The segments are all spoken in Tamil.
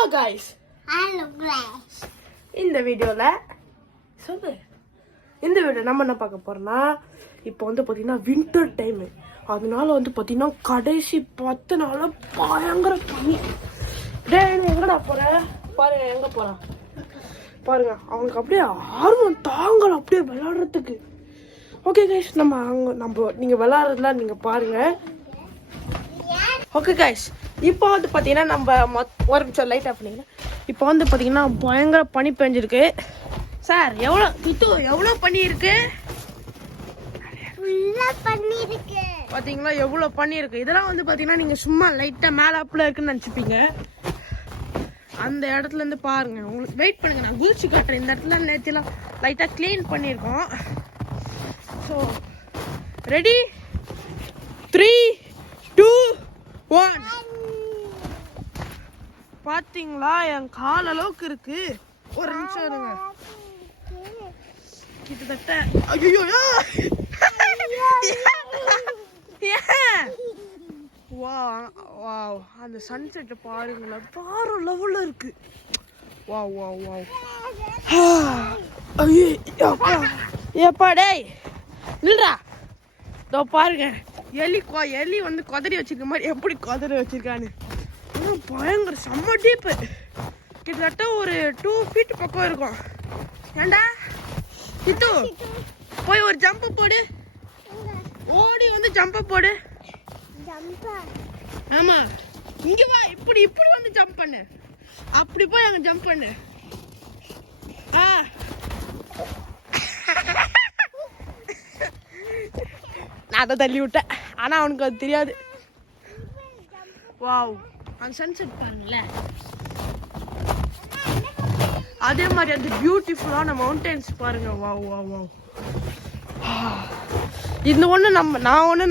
Hello guys. இந்த வீடியோல நம்ம என்ன பார்க்க போறோம்னா, இப்போ வந்து பாத்தீங்கன்னா வின்டர் டைம். அதனால வந்து பாத்தீங்கன்னா கடைசி 10 நாளா பயங்கர பனி. டேய் எங்கடா போற? பாருங்க எங்க போறா பாருங்க. அவங்களுக்கு அப்படியே ஆர்வம் தாங்கல அப்படியே விளையாடுறதுக்கு. ஓகே गाइस, நீங்க விளையாடுறதுல நீங்க பாருங்க. ஓகே गाइस, இப்போ வந்து பார்த்தீங்கன்னா நம்ம ஒரு நிமிஷம் லைட் ஆஃப் பண்ணிங்கன்னா, இப்போ வந்து பார்த்தீங்கன்னா பயங்கர பனி பெஞ்சிருக்கு. சார் எவ்வளோ பனி இருக்கு? பார்த்தீங்களா எவ்வளோ பனி இருக்கு? இதெல்லாம் வந்து பார்த்தீங்கன்னா நீங்கள் சும்மா லைட்டாக மேலே அப்பில் இருக்குன்னு நினச்சிப்பீங்க. அந்த இடத்துல இருந்து பாருங்க. உங்களுக்கு வெயிட் பண்ணுங்க, நான் குளிச்சு காட்டுறேன். இந்த இடத்துல நேற்றுலாம் லைட்டாக க்ளீன் பண்ணியிருக்கோம். So ready 3 2 1. பாத்தீங்களா என் கால் அளவுக்கு இருக்கு. ஒரு நிமிஷம் இருங்க. கிட்டத்தட்ட ஐயோ வாவ், அந்த சன்செட்டை பாருங்களேன், வேற லெவல்ல இருக்கு. Wow wow wow. ஏப்பா டேய் நில்றா. இதோ பாருங்க, எலி வந்து கொதறி வச்சிருக்க மாதிரி எப்படி கொதறி வச்சிருக்கான்னு. பயங்கர செம்ம டீப்பு. கிட்டத்தட்ட ஒரு 2 feet பக்கம் இருக்கும். ஏண்டா கிட்டு போய் ஒரு ஜம்ப் போடு. ஓடி வந்து ஜம்ப் போடு. ஆமா, இங்க வா. இப்படி வந்து ஜம்ப் பண்ணு. அப்படி போய் அங்க ஜம்ப் பண்ணு. நான் அதை தள்ளி விட்டேன், ஆனா அவனுக்கு அது தெரியாது. வாவ், அந்த சன்செட் பாருங்களேன். அதே மாதிரி அந்த பியூட்டிஃபுல்லான மவுண்டன்ஸ் பாருங்க. Wow wow wow. இந்த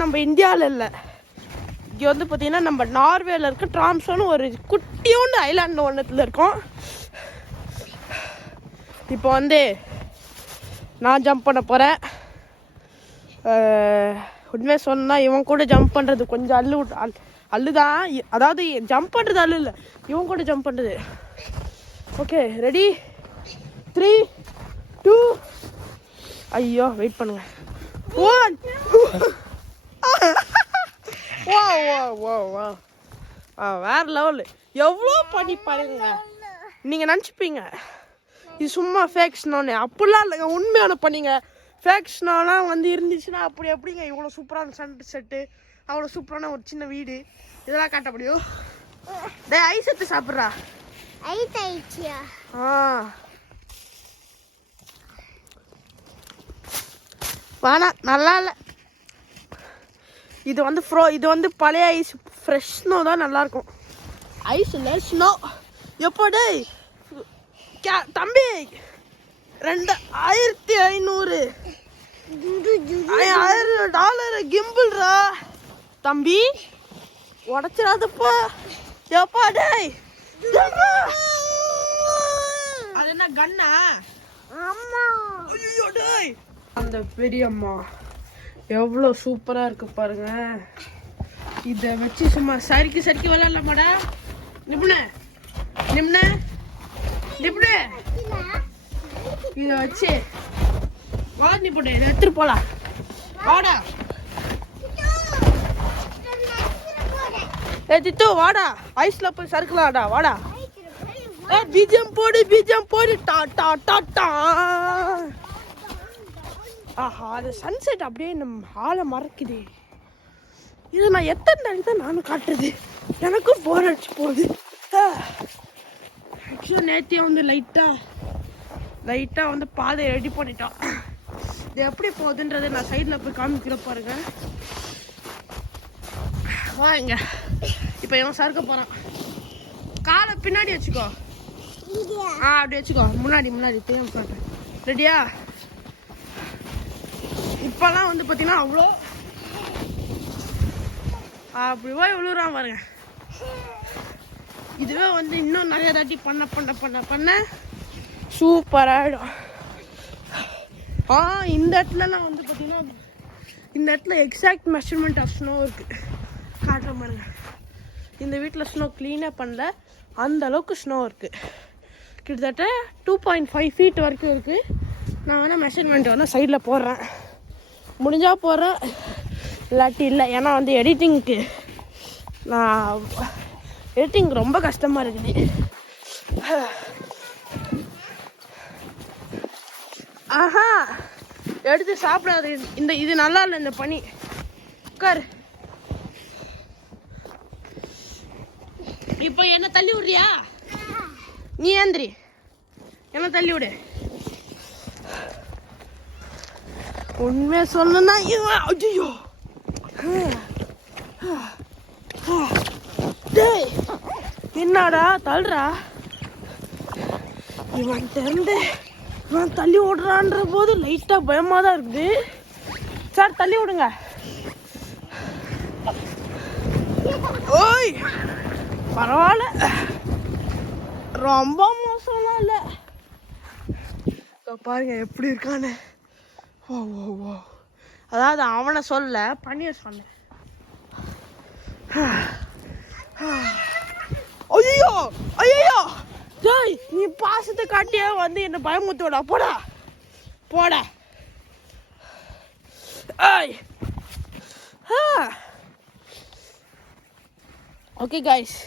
நம்ம இந்தியாவில் இல்லை. இங்கே வந்து பார்த்தீங்கன்னா நம்ம நார்வேல இருக்க ட்ராம்சோன்னு ஒரு குட்டியோண்டு ஐலாண்டு ஒன்றுத்துல இருக்கோம். இப்போ வந்து நான் ஜம்ப் பண்ண போகிறேன். உண்மையாக சொன்னால் இவன் கூட ஜம்ப் பண்ணுறது கொஞ்சம் அல்லுதான். அதாவது ஜம்ப் பண்ணுறது அல்லு இல்லை, இவன் கூட ஜம்ப் பண்ணுறது. Okay ready 3 2. ஐயோ வெயிட் பண்ணுங்க. 1. வேற லெவல். எவ்வளோ பண்ணி பாருங்க. நீங்க நினச்சிப்பீங்க இது சும்மா ஃபேக் ஸ்னோன்னு. அப்படிலாம் இல்லைங்க, உண்மையான பண்ணிங்க. ஃபேக் ஸ்னோலாம் வந்து இருந்துச்சுன்னா அப்படி எப்படிங்க இவ்வளோ சூப்பரான சன் செட்டு, அவ்வளோ சூப்பரான ஒரு சின்ன வீடு, இதெல்லாம் காட்ட முடியும்? டேய் ஐஸ் எடுத்து சாப்பிட்றா. வேணா, நல்லா இல்லை. இது வந்து பழைய ஐஸ். ஃப்ரெஷ் ஸ்னோ தான் நல்லாயிருக்கும். ஐஸ் இல்லை, ஸ்னோ. எப்போ டேய் தம்பி, $2500 கிம்பிள்ரா தம்பி, உடச்சிடாதப்பா. எப்பா டேய், அது என்ன கண்ணா? ஐயோ டேய், அந்த பெரியம்மா எவ்வளோ சூப்பரா இருக்கு பாருங்க. இதை வச்சு சும்மா சறுக்கி விளையாடலாமாடா? நிப்புண இதை வச்சு வாடி போட்டு இதை எடுத்துட்டு போலாம். வாடா திட்டு, வாடா ஐஸ்ல போய் சறுக்கலாம்டா. வாடா. பீஜம் போடு. டா. ஆஹா, அது சன்செட் அப்படியே நம்ம ஆளை மறக்குது. இதை நான் எத்தனை நாள் தான் நானும் காட்டுறது, எனக்கும் போர் அடிச்சு போகுது. ஆக்சுவலாக நேற்றே வந்து லைட்டாக வந்து பாதை ரெடி பண்ணிட்டோம். இது எப்படி போகுதுன்றது நான் சைடில் போய் காமிக்கிற பாருங்க. வாங்க, இப்போ இவன் சறுக்க போகிறான். காலை பின்னாடி வச்சுக்கோ. அப்படி வச்சுக்கோ. முன்னாடி தெரியாம காட்டுறேன். ரெடியா? இப்பெல்லாம் வந்து பார்த்தீங்கன்னா அவ்வளோ அப்படி போய் விழுறான் பாருங்க. இதுவே வந்து இன்னும் நிறைய தாட்டி பண்ண சூப்பராகிடும். இந்த இடத்துலலாம் வந்து பார்த்தீங்கன்னா இந்த இடத்துல எக்ஸாக்ட் மெஷர்மெண்ட் ஆஃப் ஸ்னோ இருக்குது. காட்டுற பாருங்க. இந்த வீட்டில் ஸ்னோ க்ளீனாக பண்ணல, அந்த அளவுக்கு ஸ்னோ இருக்குது. கிட்டத்தட்ட 2.5 feet வரைக்கும் இருக்குது. நான் வேணால் மெஷர்மெண்ட் வேணால் சைடில் போடுறேன், முடிஞ்சால் போடுறேன், இல்லாட்டி இல்லை. ஏன்னா வந்து எடிட்டிங் ரொம்ப கஷ்டமாக இருக்குது. ஆஹா, எடுத்து சாப்பிடாது. இது நல்லா இல்லை இந்த பனி. உட்காரு. இப்போ என்ன தள்ளி விடுறியா? நீ ஏந்திரி, என்ன தள்ளி விடு. உண்மையை சொல்லணும்னா ஐயோ, டேய் என்னடா தள்ளுறா? இவன் தள்ளி விடுறான்ற போது லைட்டாக பயமாக தான் இருக்குது. சார் தள்ளி விடுங்க. ஓய் பரவாயில்ல, ரொம்ப மோசம்லாம் இல்லை. பாருங்க எப்படி இருக்கான்னு. ஓ ஓ ஓ, அதாவது அவனை சொல்ல பண்ணிய சொன்னேன். ஐயோ ஐயோ, டேய் நீ பாசத்தை காட்டியே வந்து என்ன பயமுத்தோடா. போடா போடா. ஐய் ஓகே காய்ஸ்,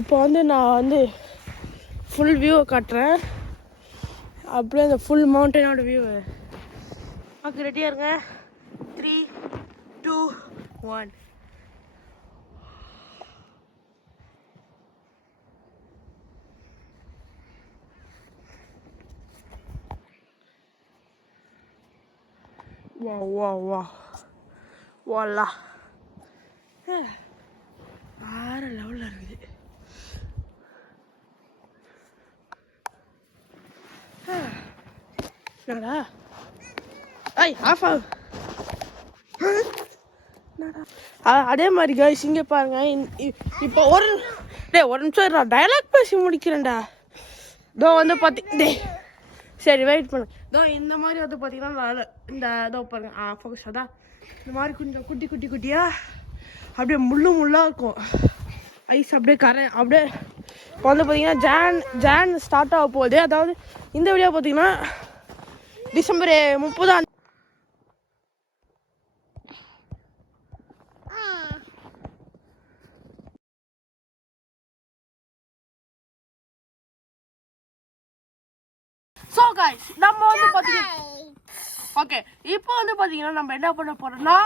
இப்போ வந்து நான் வந்து ஃபுல் வியூவை காட்டுறேன். அப்படியே அந்த ஃபுல் மவுண்டனோட வியூவை பார்க்க ரெடியாக இருங்க. 3, 2, 1. வா வா வா வாலா, வேற லெவலில் இருக்குது. என்னடா ஐய் ஆஃப் ஆகு. அதே மாதிரி கைஸ் இங்கே பாருங்க. இப்போ ஒரு நிமிஷம் நான் டைலாக் பேசி முடிக்கிறேன்டா. இதோ வந்து டே சரி வெயிட் பண்ணு. இதோ இந்த மாதிரி வந்து பார்த்தீங்கன்னா இந்த இதோ பாருங்க ஃபோக்கஸ். அதான் இந்த மாதிரி கொஞ்சம் குட்டி குட்டி குட்டியாக அப்படியே முள்ளாக இருக்கும் ஐஸ். அப்படியே அப்படியே இப்போ வந்து பார்த்தீங்கன்னா ஜான் ஸ்டார்ட் ஆக போகுது. அதாவது இந்த வீடியோ பார்த்தீங்கன்னா டிசம்பர் 30. ஸோ கைஸ் நம்ம வந்து பார்த்தீங்கன்னா ஓகே, இப்போ வந்து பார்த்தீங்கன்னா நம்ம என்ன பண்ண போறோம்னா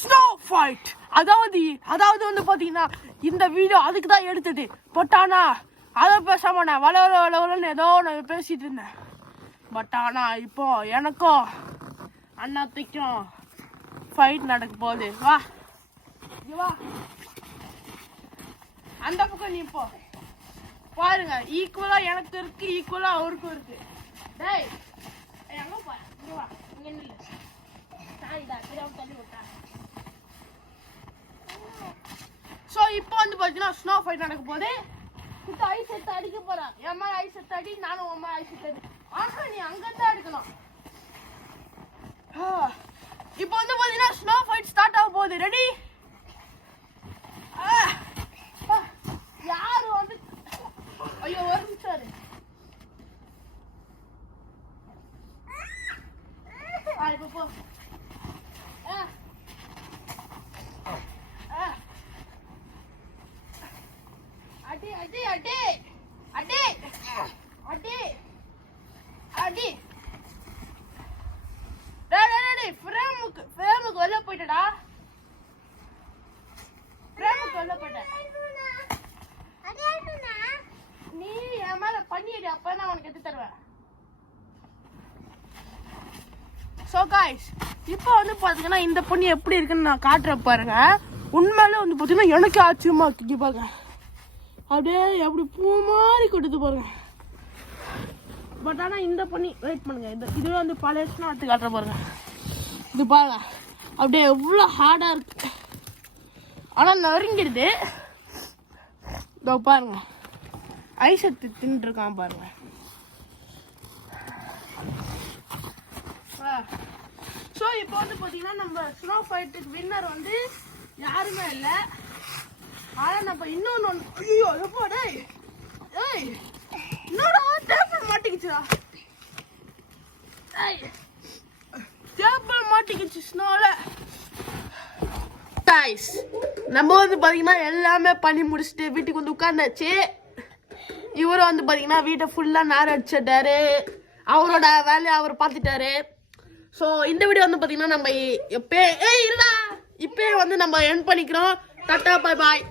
ஸ்னோ ஃபைட். அதாவது வந்து பார்த்தீங்கன்னா இந்த வீடியோ அதுக்கு தான் எடுத்தது. பட் ஆனால் அதை பேசாம நான் வளன்னு ஏதோ நான் பேசிட்டு இருந்தேன். பட் ஆனால் இப்போ எனக்கும் அண்ணாத்தைக்கும் ஃபைட் நடக்க போகுது. வா வா, அந்த பக்கம் நீ இப்போ பாருங்க. ஈக்குவலா எனக்கு இருக்கு, ஈக்குவலா அவருக்கும் இருக்கு. டேய் எங்க பா, இங்க வா, இங்க நில்லு. சாரிடா தெரியாம தள்ளி விட்டேன். ஸோ இப்போ வந்து பார்த்தீங்கன்னா ஸ்னோ ஃபைட் நடக்க போகுது. இப்போ ஐஸ் எடுத்து அடிக்க போறேன். என் மேலே ஐஸ் எடுத்து அடி, நானும் உன் மேலே ஐஸ் எடுத்து அடி. ஆனா நீ அங்கதான் அடிக்கணும். இப்போ வந்து பார்த்தீங்கன்னா ஸ்னோ ஃபைட் ஸ்டார்ட் ஆக போகுது. ரெடி? யாரு வந்து ஐயோ ஒரு நிமிஷம் இப்போ போ. அடி அடி அடி அடி அடி அடி. ஃப்ரேமுக்கு வெளில போயிட்டடா. ஃப்ரேமுக்கு வெளில போயிட்ட. நீ என் மேல பண்ணிடு, அப்ப நான் உனக்கு எடுத்து தருவேன். ஸோ காய்ஸ் இப்போ வந்து பார்த்தீங்கன்னா இந்த பொண்ணு எப்படி இருக்குன்னு நான் காட்டுறேன் பாருங்க. உண்மையிலே வந்து பார்த்தீங்கன்னா எனக்கு ஆச்சரியமா இருக்கு பாருங்க. அப்படியே எப்படி பூ மாதிரி கொட்டுது பாருங்க. பட் ஆனால் இந்த பண்ணி வெயிட் பண்ணுங்க. இதுவே வந்து பழைய வருஷம் எடுத்து காட்டுற பாருங்க. இது பாருங்க அப்படியே எவ்வளோ ஹார்டாக இருக்கு. ஆனால் நறுங்கிடுது. இதோ பாருங்க ஐஸ் எடுத்து தின்னுருக்கான் பாருங்க. ஸோ இப்போ வந்து பார்த்தீங்கன்னா நம்ம ஸ்னோ ஃபைட்டுக்கு வின்னர் வந்து யாருமே இல்லை. ஆனா நம்ம இன்னொன்னு ஐயோ எப்போ டேய் ஏய் என்னடா டேபிள் மாட்டிக்கிச்சுடா ஏய் டேபிள் மாட்டிக்கிச்சு ஸ்னோல கைஸ் நம்ம வந்து பாத்தீங்கன்னா எல்லாமே பண்ணி முடிச்சுட்டு வீட்டுக்கு வந்து உட்கார்ந்தாச்சு இவரும் வந்து பாத்தீங்கன்னா வீட்டை ஃபுல்லா நார் அடிச்சிட்டாரு அவரோட வேலையை அவர் பார்த்துட்டாரு ஸோ இந்த வீடியோ வந்து பாத்தீங்கன்னா நம்ம இப்பே வந்து நம்ம எண்ட் பண்ணிக்கிறோம் டாடா பை பாய்